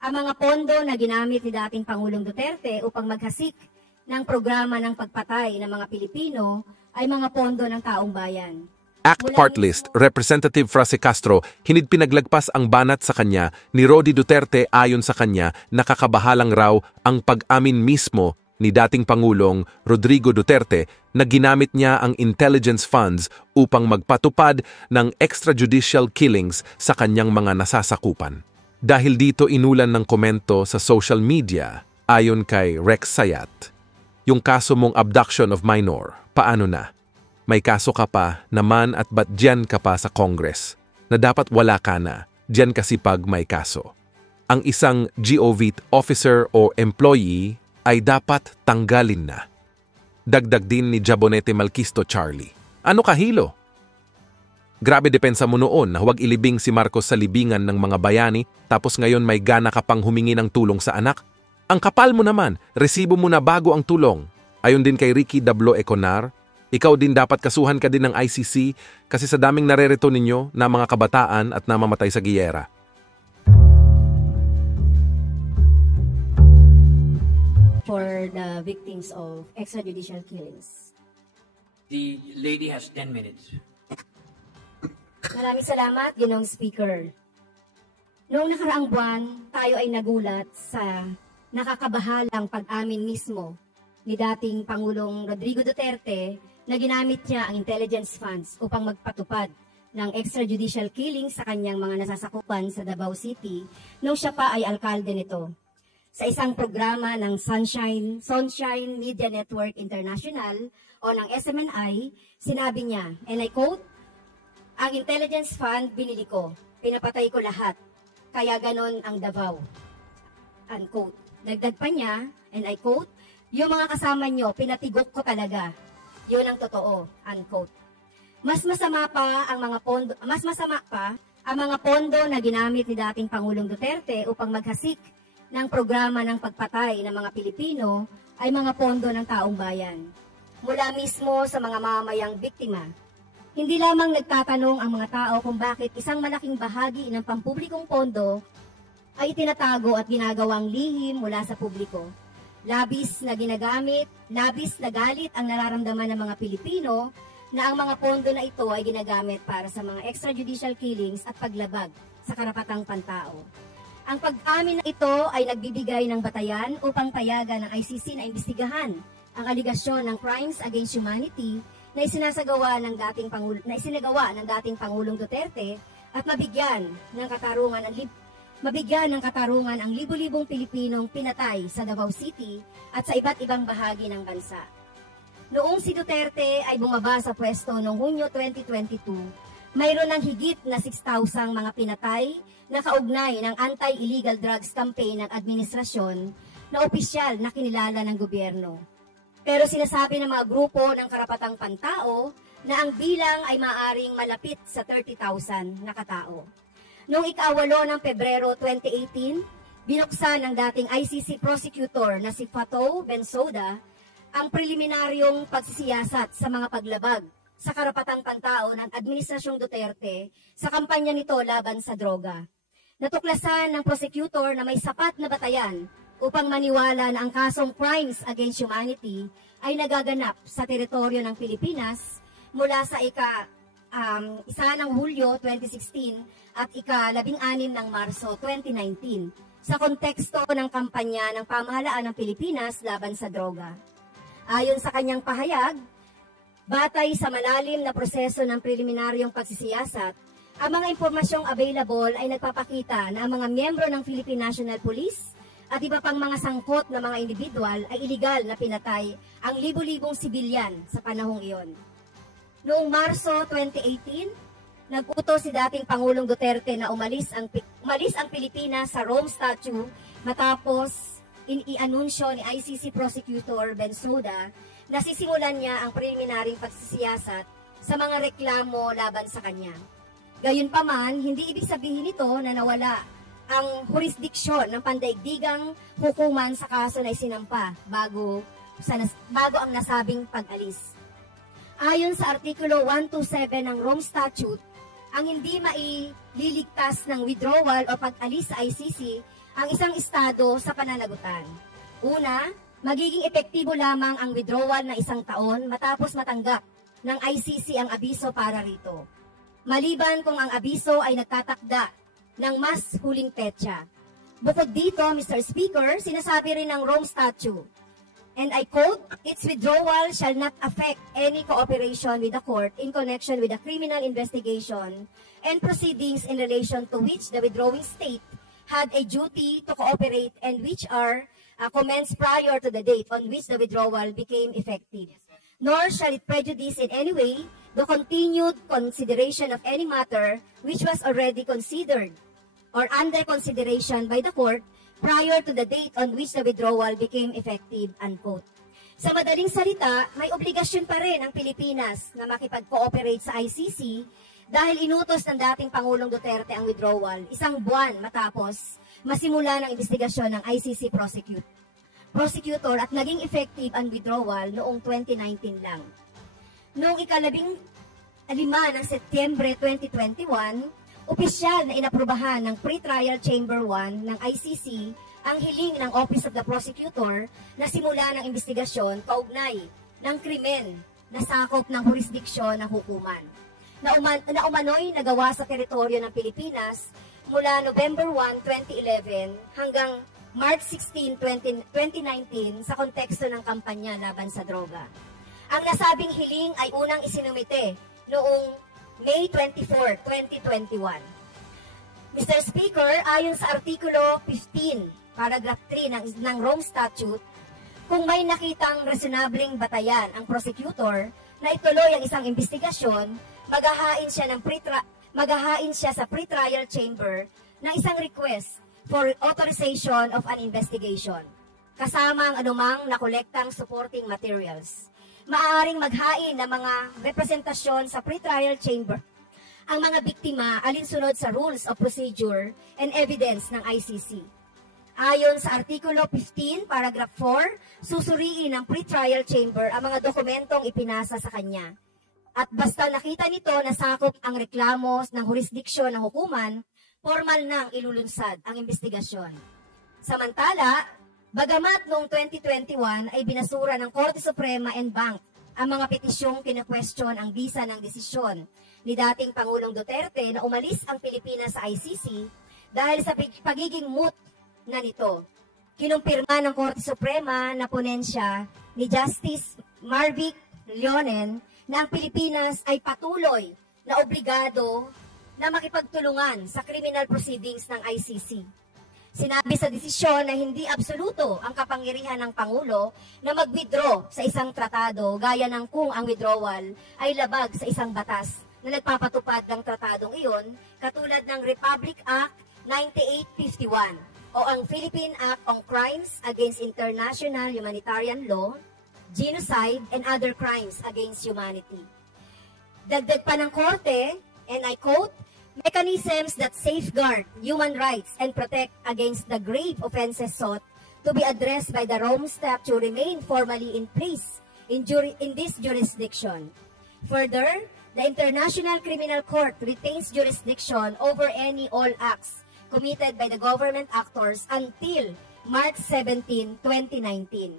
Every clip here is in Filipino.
Ang mga pondo na ginamit ni dating Pangulong Duterte upang maghasik ng programa ng pagpatay ng mga Pilipino ay mga pondo ng taong bayan. ACT Part List, Representative Frase Castro, hinid pinaglagpas ang banat sa kanya ni Rody Duterte ayon sa kanya nakakabahalang raw ang pag-amin mismo ni dating Pangulong Rodrigo Duterte na ginamit niya ang intelligence funds upang magpatupad ng extrajudicial killings sa kanyang mga nasasakupan. Dahil dito inulan ng komento sa social media ayon kay Rex Sayat. Yung kaso mong abduction of minor, paano na? May kaso ka pa naman at ba't dyan ka pa sa Congress? Na dapat wala ka na, dyan kasi pag may kaso. Ang isang GOVT officer o employee ay dapat tanggalin na. Dagdag din ni Jabonete Malquisto Charlie. Ano kahilo? Grabe depensa mo noon na huwag ilibing si Marcos sa libingan ng mga bayani tapos ngayon may gana ka pang humingi ng tulong sa anak? Ang kapal mo naman, resibo mo na bago ang tulong. Ayon din kay Ricky Dablo Econar, ikaw din dapat kasuhan ka din ng ICC kasi sa daming narerito ninyo na mga kabataan at namamatay sa giyera. For the victims of extrajudicial killings. The lady has 10 minutes. Maraming salamat, Ginoong Speaker. Noong nakaraang buwan, tayo ay nagulat sa nakakabahalang pag-amin mismo ni dating Pangulong Rodrigo Duterte na ginamit niya ang intelligence funds upang magpatupad ng extrajudicial killing sa kanyang mga nasasakupan sa Davao City nung siya pa ay alkalde nito. Sa isang programa ng Sunshine Media Network International o ng SMNI, sinabi niya, and I quote, "Ang intelligence fund binili ko, pinapatay ko lahat, kaya ganon ang Davao." Unquote. Dagdag pa niya, and I quote, "Yung mga kasama nyo, pinatigok ko talaga. Yun ang totoo." Unquote. Mas masama pa ang mga pondo na ginamit ni dating Pangulong Duterte upang maghasik ng programa ng pagpatay ng mga Pilipino ay mga pondo ng taong bayan. Mula mismo sa mga mamamayang biktima. Hindi lamang nagtatanong ang mga tao kung bakit isang malaking bahagi ng pampublikong pondo ay itinatago at ginagawang lihim mula sa publiko. Labis na ginagamit, labis na galit ang nararamdaman ng mga Pilipino na ang mga pondo na ito ay ginagamit para sa mga extrajudicial killings at paglabag sa karapatang pantao. Ang pag-amin na ito ay nagbibigay ng batayan upang payagan ng ICC na imbestigahan ang aligasyon ng crimes against humanity na isinagawa ng dating Pangulong Duterte at mabigyan ng katarungan ang libu-libong Pilipinong pinatay sa Davao City at sa iba't ibang bahagi ng bansa. Noong si Duterte ay bumaba sa pwesto noong Hunyo 2022, mayroon ng higit na 6,000 mga pinatay na kaugnay ng anti-illegal drugs campaign ng administrasyon na opisyal na kinilala ng gobyerno. Pero sinasabi ng mga grupo ng karapatang pantao na ang bilang ay maaring malapit sa 30,000 na katao. Noong ika-8 ng Pebrero 2018, binuksan ng dating ICC prosecutor na si Fatou Bensouda ang preliminaryong pagsisiyasat sa mga paglabag sa karapatang pantao ng Administrasyong Duterte sa kampanya nito laban sa droga. Natuklasan ng prosecutor na may sapat na batayan upang maniwala na ang kasong crimes against humanity ay nagaganap sa teritoryo ng Pilipinas mula sa isa ng Hulyo 2016 at ika-16 ng Marso 2019 sa konteksto ng kampanya ng pamahalaan ng Pilipinas laban sa droga. Ayon sa kanyang pahayag, batay sa malalim na proseso ng preliminaryong pagsisiyasat, ang mga impormasyong available ay nagpapakita na ang mga miyembro ng Philippine National Police at iba pang mga sangkot na mga individual ay iligal na pinatay ang libu-libong sibilyan sa panahong iyon. Noong Marso 2018, nag-utos si dating Pangulong Duterte na umalis ang Pilipinas sa Rome Statute matapos i-anunsyo ni ICC Prosecutor Bensouda na sisimulan niya ang preliminaryong pagsisiyasat sa mga reklamo laban sa kanya. Gayunpaman, hindi ibig sabihin nito na nawala ang jurisdiksyon ng pandaigdigang hukuman sa kaso na isinampa bago ang nasabing pag-alis. Ayon sa Artikulo 127 ng Rome Statute, ang hindi maililigtas ng withdrawal o pag-alis sa ICC ang isang estado sa pananagutan. Una, magiging epektibo lamang ang withdrawal na 1 taon matapos matanggap ng ICC ang abiso para rito. Maliban kung ang abiso ay nagtatakda ng mas huling petsa. Bukod dito, Mr. Speaker, sinasabi rin ng Rome Statute, and I quote, its withdrawal shall not affect any cooperation with the court in connection with the criminal investigation and proceedings in relation to which the withdrawing state had a duty to cooperate and which are commenced prior to the date on which the withdrawal became effective. Nor shall it prejudice in any way the continued consideration of any matter which was already considered or under consideration by the court prior to the date on which the withdrawal became effective, unquote. Sa madaling salita, may obligasyon pa rin ang Pilipinas na makipag-cooperate sa ICC dahil inutos ng dating Pangulong Duterte ang withdrawal 1 buwan matapos masimula ng investigasyon ng ICC prosecutor at naging effective ang withdrawal noong 2019 lang. Noong 15 ng Setyembre 2021, opisyal na inaprubahan ng Pre-Trial Chamber 1 ng ICC ang hiling ng Office of the Prosecutor na simula ng investigasyon kaugnay ng krimen na sakop ng jurisdiksyon ng hukuman na umano'y nagawa sa teritoryo ng Pilipinas mula November 1, 2011 hanggang March 16, 2019 sa konteksto ng kampanya laban sa droga. Ang nasabing hiling ay unang isinumite noong May 24, 2021. Mr. Speaker, ayon sa Artikulo 15, Paragraph 3 ng Rome Statute, kung may nakitang reasonabling batayan ang prosecutor na ituloy ang isang investigasyon, maghahain siya sa pre-trial chamber ng isang request for authorization of an investigation, kasama ang anumang nakolektang supporting materials. Maaaring maghain ng mga representasyon sa pre-trial chamber ang mga biktima alinsunod sa Rules of Procedure and Evidence ng ICC. Ayon sa Artikulo 15, Paragraph 4, susuriin ng pre-trial chamber ang mga dokumentong ipinasa sa kanya. At basta nakita nito na sakop ang reklamos ng jurisdiksyon ng hukuman, formal nang ilulunsad ang investigasyon. Samantala, bagamat noong 2021 ay binasura ng Korte Suprema and Bank ang mga petisyong kina-question ang bisa ng desisyon ni dating Pangulong Duterte na umalis ang Pilipinas sa ICC dahil sa pagiging moot na nito. Kinumpirma ng Korte Suprema na ponensya ni Justice Marvic Leonen na ang Pilipinas ay patuloy na obligado na makipagtulungan sa criminal proceedings ng ICC. Sinabi sa desisyon na hindi absoluto ang kapangyarihan ng Pangulo na mag-withdraw sa isang tratado gaya ng kung ang withdrawal ay labag sa isang batas na nagpapatupad ng tratadong iyon katulad ng Republic Act 9851 o ang Philippine Act on Crimes Against International Humanitarian Law, Genocide, and Other Crimes Against Humanity. Dagdag pa ng Korte, and I quote, mechanisms that safeguard human rights and protect against the grave offenses sought to be addressed by the Rome Statute remain formally in place in this jurisdiction. Further, the International Criminal Court retains jurisdiction over any all acts committed by the government actors until March 17, 2019.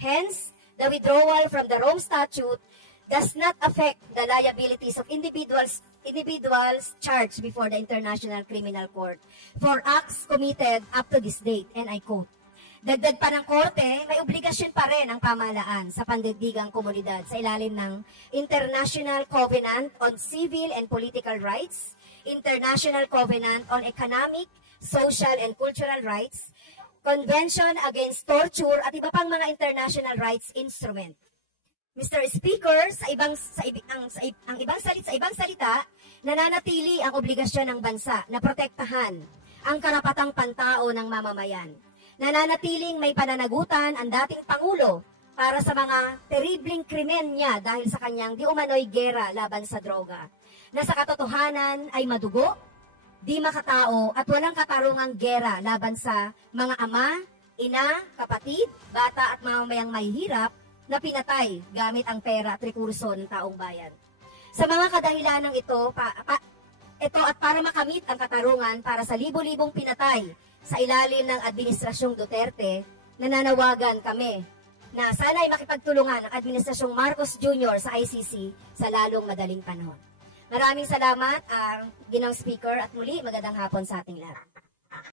Hence, the withdrawal from the Rome Statute does not affect the liabilities of individuals charged before the International Criminal Court for acts committed up to this date, and I quote, dagdag pa ng Korte, may obligasyon pa rin ang pamahalaan sa pandaigdigang komunidad sa ilalim ng International Covenant on Civil and Political Rights, International Covenant on Economic, Social and Cultural Rights, Convention Against Torture at iba pang mga international rights instrument. Mr. Speaker, sa ibang salita, nananatili ang obligasyon ng bansa na protektahan ang karapatang pantao ng mamamayan. Nananatiling may pananagutan ang dating Pangulo para sa mga terribling krimen niya dahil sa kanyang di umano'y gera laban sa droga, na sa katotohanan ay madugo, di makatao at walang katarungang gera laban sa mga ama, ina, kapatid, bata at mamamayang mahihirap na pinatay gamit ang pera at rekurso ng taong bayan. Sa mga kadahilanang ito, at para makamit ang katarungan para sa libo-libong pinatay sa ilalim ng Administrasyong Duterte, nananawagan kami na sana'y makipagtulungan ang Administrasyong Marcos Jr. sa ICC sa lalong madaling panahon. Maraming salamat, Ginang Speaker, at muli magandang hapon sa ating lahat.